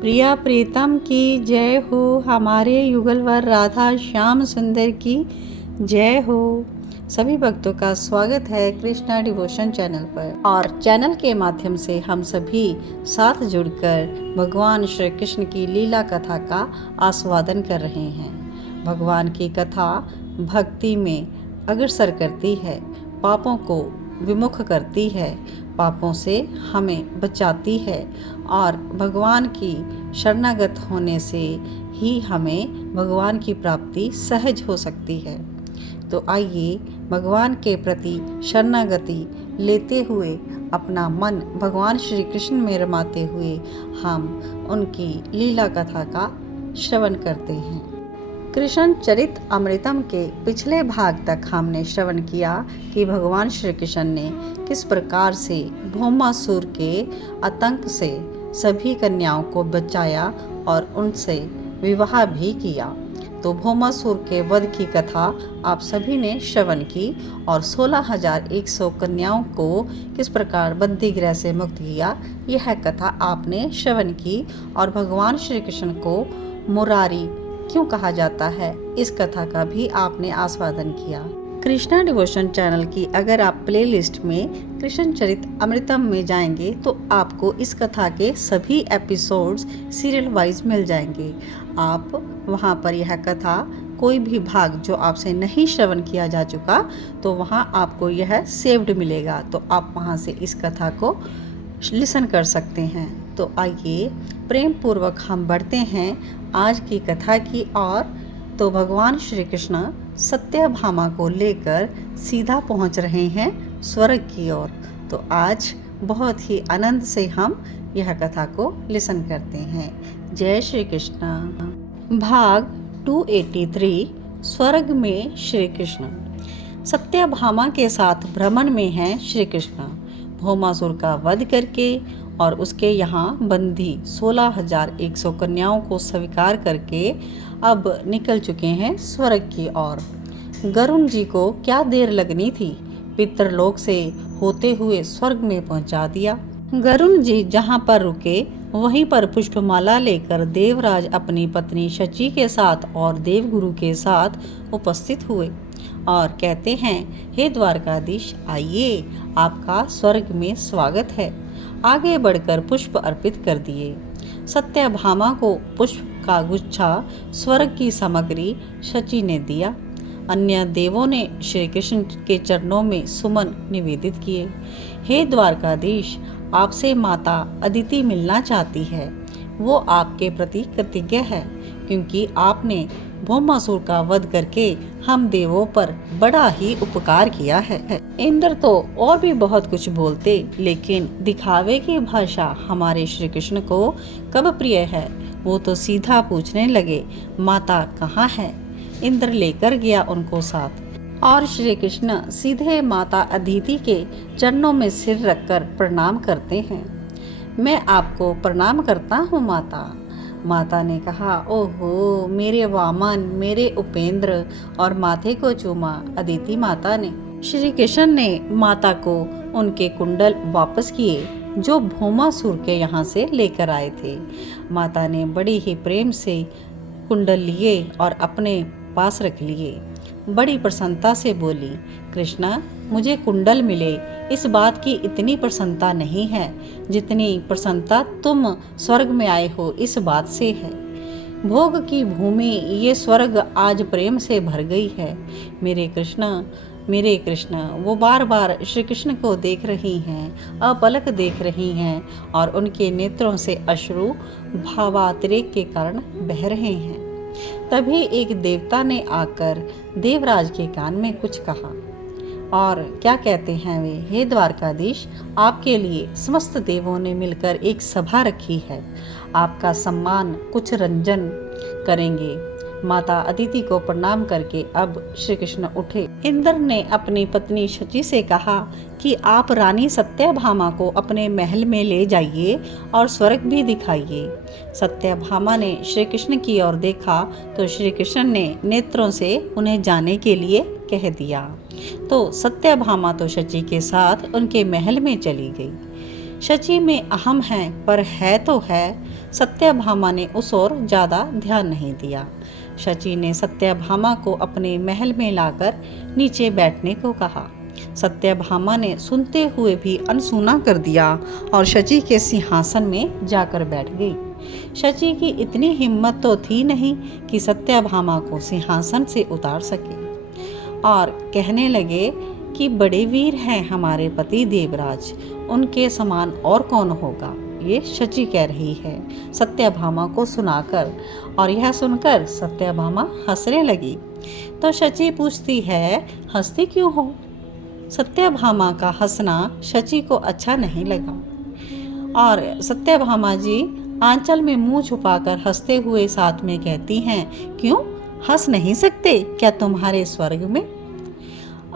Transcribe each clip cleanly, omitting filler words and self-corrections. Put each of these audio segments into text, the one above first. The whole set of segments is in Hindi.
प्रिया प्रीतम की जय हो, हमारे युगलवर राधा श्याम सुंदर की जय हो। सभी भक्तों का स्वागत है कृष्णा डिवोशन चैनल पर। और चैनल के माध्यम से हम सभी साथ जुड़कर भगवान श्री कृष्ण की लीला कथा का आस्वादन कर रहे हैं। भगवान की कथा भक्ति में अग्रसर करती है, पापों को विमुख करती है, पापों से हमें बचाती है और भगवान की शरणागत होने से ही हमें भगवान की प्राप्ति सहज हो सकती है। तो आइए भगवान के प्रति शरणागति लेते हुए अपना मन भगवान श्री कृष्ण में रमाते हुए हम उनकी लीला कथा का श्रवण करते हैं। कृष्ण चरित अमृतम के पिछले भाग तक हमने श्रवण किया कि भगवान श्री कृष्ण ने किस प्रकार से भौमासुर के आतंक से सभी कन्याओं को बचाया और उनसे विवाह भी किया। तो भौमासुर के वध की कथा आप सभी ने श्रवण की और 16,100 कन्याओं को किस प्रकार बंदी गृह से मुक्त किया, यह कथा आपने श्रवण की। और भगवान श्री कृष्ण को मुरारी क्यों कहा जाता है, इस कथा का भी आपने आस्वादन किया। कृष्णा डिवोशन चैनल की अगर आप प्लेलिस्ट में कृष्ण चरित अमृतम में जाएंगे तो आपको इस कथा के सभी एपिसोड्स सीरियल वाइज मिल जाएंगे। आप वहां पर यह कथा कोई भी भाग जो आपसे नहीं श्रवण किया जा चुका तो वहां आपको यह सेव्ड मिलेगा, तो आप वहां से इस कथा को लिसन कर सकते हैं। तो आइए प्रेम पूर्वक हम बढ़ते हैं आज की कथा की ओर। तो भगवान श्री कृष्ण सत्यभामा को लेकर सीधा पहुंच रहे हैं स्वर्ग की ओर। तो आज बहुत ही आनंद से हम यह कथा को लिसन करते हैं। जय श्री कृष्ण। भाग 283 स्वर्ग में श्री कृष्ण। सत्यभामा के साथ भ्रमण में हैं श्री कृष्ण। भौमासुर का वध करके और उसके यहाँ बंदी 16,100 कन्याओं को स्वीकार करके अब निकल चुके हैं स्वर्ग की ओर। गरुण जी को क्या देर लगनी थी, पितरलोक से होते हुए स्वर्ग में पहुंचा दिया। गरुण जी जहां पर रुके वहीं पर पुष्पमाला लेकर देवराज अपनी पत्नी शची के साथ और देवगुरु के साथ उपस्थित हुए और कहते हैं, हे द्वारकाधीश, आइए, आपका स्वर्ग में स्वागत है। आगे बढ़कर पुष्प अर्पित कर दिए। सत्यभामा को पुष्प का गुच्छा स्वर्ग की सामग्री शची ने दिया। अन्य देवों ने श्री कृष्ण के चरणों में सुमन निवेदित किए। हे द्वारकाधीश, आपसे माता अदिति मिलना चाहती है। वो आपके प्रति कृतज्ञ है क्योंकि आपने भौमासुर का वध करके हम देवों पर बड़ा ही उपकार किया है। इंद्र तो और भी बहुत कुछ बोलते, लेकिन दिखावे की भाषा हमारे श्री कृष्ण को कब प्रिय है। वो तो सीधा पूछने लगे, माता कहाँ है। इंद्र लेकर गया उनको साथ और श्री कृष्ण सीधे माता अदिति के चरणों में सिर रखकर प्रणाम करते हैं। मैं आपको प्रणाम करता हूँ माता। माता ने कहा, ओहो मेरे वामन, मेरे उपेंद्र, और माथे को चूमा। अदिति माता ने। श्री कृष्ण ने माता को उनके कुंडल वापस किए जो भौमासुर के यहाँ से लेकर आए थे। माता ने बड़ी ही प्रेम से कुंडल लिए और अपने पास रख लिए। बड़ी प्रसन्नता से बोली, कृष्णा, मुझे कुंडल मिले इस बात की इतनी प्रसन्नता नहीं है जितनी प्रसन्नता तुम स्वर्ग में आए हो इस बात से है। भोग की भूमि ये स्वर्ग आज प्रेम से भर गई है। मेरे कृष्ण, वो बार बार श्री कृष्ण को देख रही हैं, अपलक देख रही हैं और उनके नेत्रों से अश्रु भावातिरेक के कारण बह रहे हैं। तभी एक देवता ने आकर देवराज के कान में कुछ कहा। और क्या कहते हैं वे, हे द्वारकाधीश, आपके लिए समस्त देवों ने मिलकर एक सभा रखी है। आपका सम्मान कुछ रंजन करेंगे। माता अदिति को प्रणाम करके अब श्री कृष्ण उठे। इंद्र ने अपनी पत्नी शची से कहा कि आप रानी सत्यभामा को अपने महल में ले जाइए और स्वर्ग भी दिखाइए। सत्यभामा ने श्री कृष्ण की ओर देखा तो श्री कृष्ण ने नेत्रों से उन्हें जाने के लिए कह दिया। तो सत्यभामा तो शची के साथ उनके महल में चली गई। शची में अहम है पर है तो है। सत्यभामा ने उस ओर ज्यादा ध्यान नहीं दिया। शची ने सत्यभामा को अपने महल में लाकर नीचे बैठने को कहा। सत्यभामा ने सुनते हुए भी अनसुना कर दिया और शची के सिंहासन में जाकर बैठ गई। शची की इतनी हिम्मत तो थी नहीं कि सत्यभामा को सिंहासन से उतार सके और कहने लगे कि बड़े वीर हैं हमारे पति देवराज, उनके समान और कौन होगा। ये शची कह रही है सत्यभामा को सुनाकर, और यह सुनकर सत्यभामा हंसने लगी। तो शची पूछती है, हंसती क्यों हो? सत्यभामा का हंसना शची को अच्छा नहीं लगा और सत्यभामा जी आंचल में मुंह छुपाकर हंसते हुए साथ में कहती हैं, क्यों हंस नहीं सकते क्या तुम्हारे स्वर्ग में?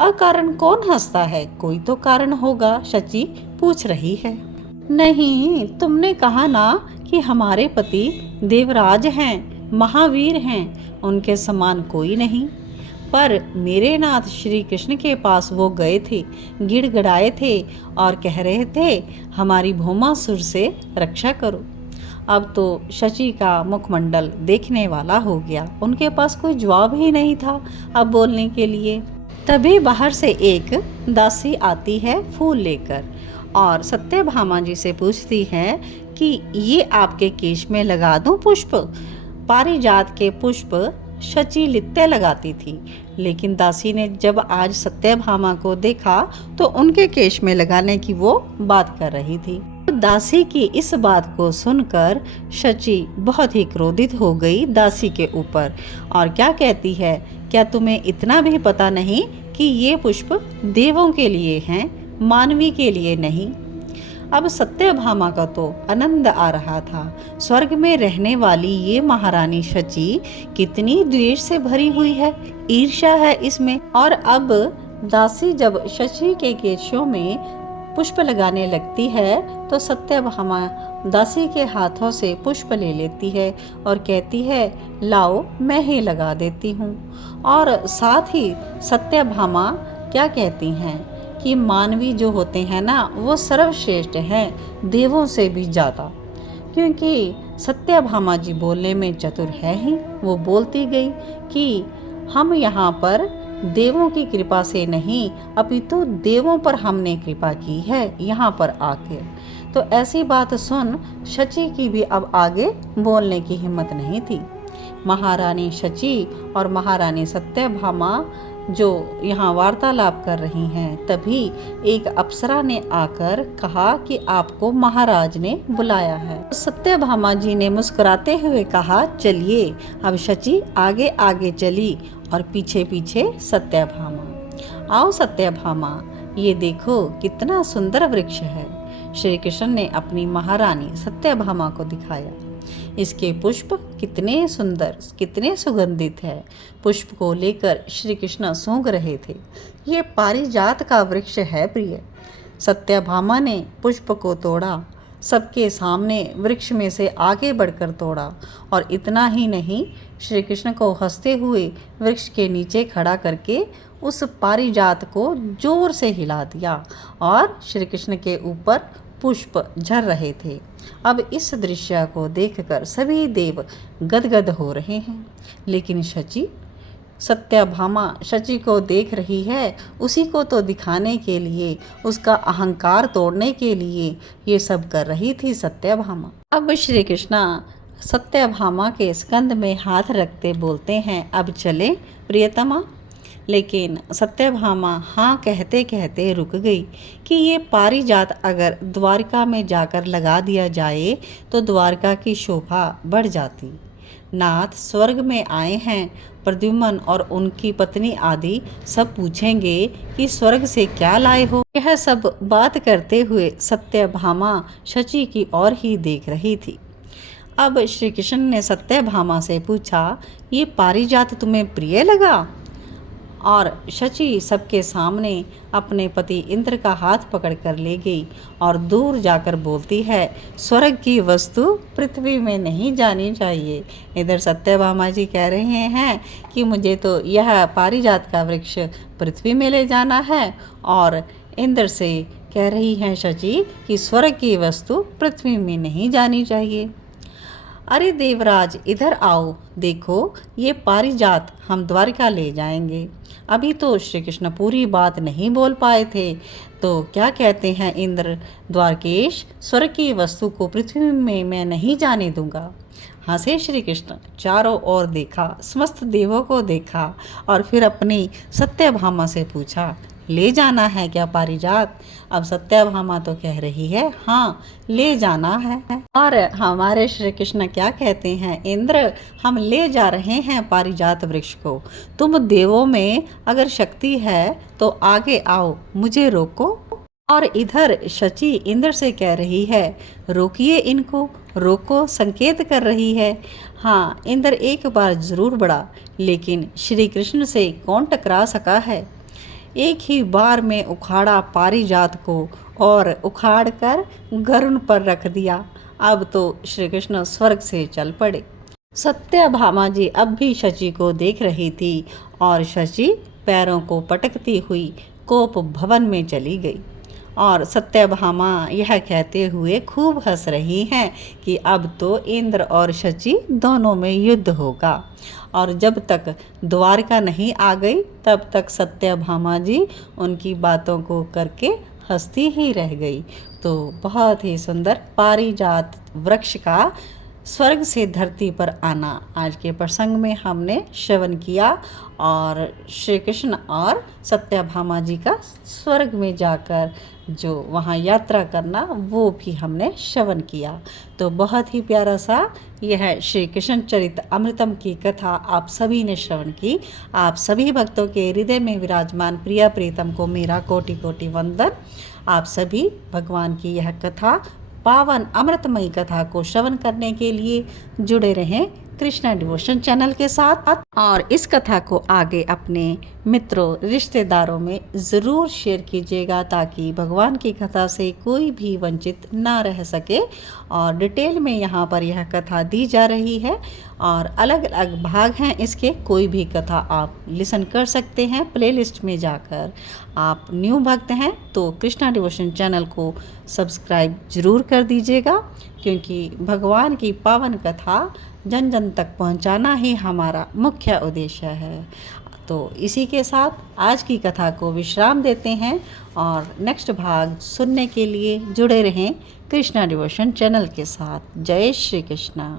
अकारण कौन हंसता है, कोई तो कारण होगा, शची पूछ रही है। नहीं, तुमने कहा ना कि हमारे पति देवराज हैं, महावीर हैं, उनके समान कोई नहीं। पर मेरे नाथ श्री कृष्ण के पास वो गए थे, गिड़गिड़ाए थे और कह रहे थे हमारी भौमासुर से रक्षा करो। अब तो शची का मुखमंडल देखने वाला हो गया, उनके पास कोई जवाब ही नहीं था अब बोलने के लिए। तभी बाहर से एक दासी आती है फूल लेकर और सत्यभामा जी से पूछती है कि ये आपके केश में लगा दूं पुष्प? पारिजात के पुष्प शची लित्ते लगाती थी, लेकिन दासी ने जब आज सत्यभामा को देखा तो उनके केश में लगाने की वो बात कर रही थी। दासी की इस बात को सुनकर शची बहुत ही क्रोधित हो गई दासी के ऊपर और क्या कहती है, क्या तुम्हें इतना भी पता नहीं कि ये पुष्प देवों के लिए हैं, मानवी के लिए नहीं? अब सत्यभामा का तो आनंद आ रहा था। स्वर्ग में रहने वाली ये महारानी शची कितनी द्वेष से भरी हुई है, ईर्ष्या है इसमें। और अब दासी जब शची के केशों में पुष्प लगाने लगती है तो सत्यभामा दासी के हाथों से पुष्प ले लेती है और कहती है, लाओ मैं ही लगा देती हूँ। और साथ ही सत्यभामा क्या कहती हैं कि मानवी जो होते हैं ना वो सर्वश्रेष्ठ हैं, देवों से भी ज़्यादा। क्योंकि सत्यभामा जी बोलने में चतुर है ही, वो बोलती गई कि हम यहाँ पर देवों की कृपा से नहीं अपितु देवों पर हमने कृपा की है यहाँ पर आके। तो ऐसी बात सुन शची की भी अब आगे बोलने की हिम्मत नहीं थी। महारानी शची और महारानी सत्यभामा जो यहाँ वार्तालाप कर रही हैं, तभी एक अप्सरा ने आकर कहा कि आपको महाराज ने बुलाया है। सत्यभामा जी ने मुस्कुराते हुए कहा, चलिए। अब शची आगे आगे चली और पीछे पीछे सत्यभामा। आओ सत्यभामा, ये देखो कितना सुंदर वृक्ष है। श्री कृष्ण ने अपनी महारानी सत्यभामा को दिखाया। इसके पुष्प कितने सुंदर, कितने सुगंधित है। पुष्प को लेकर श्री कृष्ण सूंघ रहे थे। ये पारिजात का वृक्ष है प्रिय। सत्यभामा ने पुष्प को तोड़ा, सबके सामने वृक्ष में से आगे बढ़कर तोड़ा और इतना ही नहीं, श्री कृष्ण को हंसते हुए वृक्ष के नीचे खड़ा करके उस पारिजात को जोर से हिला दिया और श्री कृष्ण के ऊपर पुष्प झर रहे थे। अब इस दृश्य को देखकर सभी देव गदगद हो रहे हैं, लेकिन शची, सत्यभामा शची को देख रही है, उसी को तो दिखाने के लिए, उसका अहंकार तोड़ने के लिए ये सब कर रही थी सत्यभामा। अब श्री कृष्णा सत्यभामा के स्कंद में हाथ रखते बोलते हैं, अब चले प्रियतमा। लेकिन सत्यभामा हाँ कहते कहते रुक गई कि ये पारिजात अगर द्वारका में जाकर लगा दिया जाए तो द्वारका की शोभा बढ़ जाती। नाथ स्वर्ग में आए हैं, प्रद्युम्न और उनकी पत्नी आदि सब पूछेंगे कि स्वर्ग से क्या लाए हो। यह सब बात करते हुए सत्यभामा शची की ओर ही देख रही थी। अब श्री कृष्ण ने सत्यभामा से पूछा, ये पारिजात तुम्हें प्रिय लगा? और शची सबके सामने अपने पति इंद्र का हाथ पकड़कर ले गई और दूर जाकर बोलती है, स्वर्ग की वस्तु पृथ्वी में नहीं जानी चाहिए। इधर सत्यभामा जी कह रहे हैं कि मुझे तो यह पारिजात का वृक्ष पृथ्वी में ले जाना है, और इंद्र से कह रही हैं शची कि स्वर्ग की वस्तु पृथ्वी में नहीं जानी चाहिए। अरे देवराज, इधर आओ, देखो ये पारिजात हम द्वारिका ले जाएंगे। अभी तो श्री कृष्ण पूरी बात नहीं बोल पाए थे। तो क्या कहते हैं इंद्र? द्वारकेश, स्वर्ग की वस्तु को पृथ्वी में मैं नहीं जाने दूंगा। हंसे श्री कृष्ण, चारों ओर देखा, समस्त देवों को देखा और फिर अपनी सत्यभामा से पूछा, ले जाना है क्या पारिजात? अब सत्यभामा तो कह रही है, हाँ ले जाना है। और हमारे श्री कृष्ण क्या कहते हैं? इंद्र, हम ले जा रहे हैं पारिजात वृक्ष को। तुम देवों में अगर शक्ति है तो आगे आओ, मुझे रोको। और इधर शची इंद्र से कह रही है, रोकिए इनको, रोको, संकेत कर रही है। हाँ, इंद्र एक बार जरूर बढ़ा, लेकिन श्री कृष्ण से कौन टकरा सका है। एक ही बार में उखाड़ा पारिजात को और उखाड़ कर गरुड़ पर रख दिया। अब तो श्री कृष्ण स्वर्ग से चल पड़े। सत्यभामा जी अब भी शची को देख रही थी और शची पैरों को पटकती हुई कोप भवन में चली गई। और सत्यभामा यह कहते हुए खूब हंस रही हैं कि अब तो इंद्र और शची दोनों में युद्ध होगा। और जब तक द्वारका नहीं आ गई तब तक सत्यभामा जी उनकी बातों को करके हंसती ही रह गई। तो बहुत ही सुंदर पारिजात वृक्ष का स्वर्ग से धरती पर आना आज के प्रसंग में हमने श्रवण किया। और श्री कृष्ण और सत्यभामा जी का स्वर्ग में जाकर जो वहाँ यात्रा करना वो भी हमने श्रवण किया। तो बहुत ही प्यारा सा यह श्री कृष्ण चरित अमृतम की कथा आप सभी ने श्रवण की। आप सभी भक्तों के हृदय में विराजमान प्रिया प्रीतम को मेरा कोटि कोटि वंदन। आप सभी भगवान की यह कथा, पावन अमृतमयी कथा को श्रवण करने के लिए जुड़े रहें कृष्णा डिवोशन चैनल के साथ। और इस कथा को आगे अपने मित्रों, रिश्तेदारों में ज़रूर शेयर कीजिएगा ताकि भगवान की कथा से कोई भी वंचित ना रह सके। और डिटेल में यहाँ पर यह कथा दी जा रही है और अलग अलग भाग हैं इसके। कोई भी कथा आप लिसन कर सकते हैं प्लेलिस्ट में जाकर। आप न्यू भक्त हैं तो कृष्णा डिवोशन चैनल को सब्सक्राइब ज़रूर कर दीजिएगा, क्योंकि भगवान की पावन कथा जन जन तक पहुंचाना ही हमारा मुख्य उद्देश्य है। तो इसी के साथ आज की कथा को विश्राम देते हैं और नेक्स्ट भाग सुनने के लिए जुड़े रहें कृष्णा डिवोशन चैनल के साथ। जय श्री कृष्णा।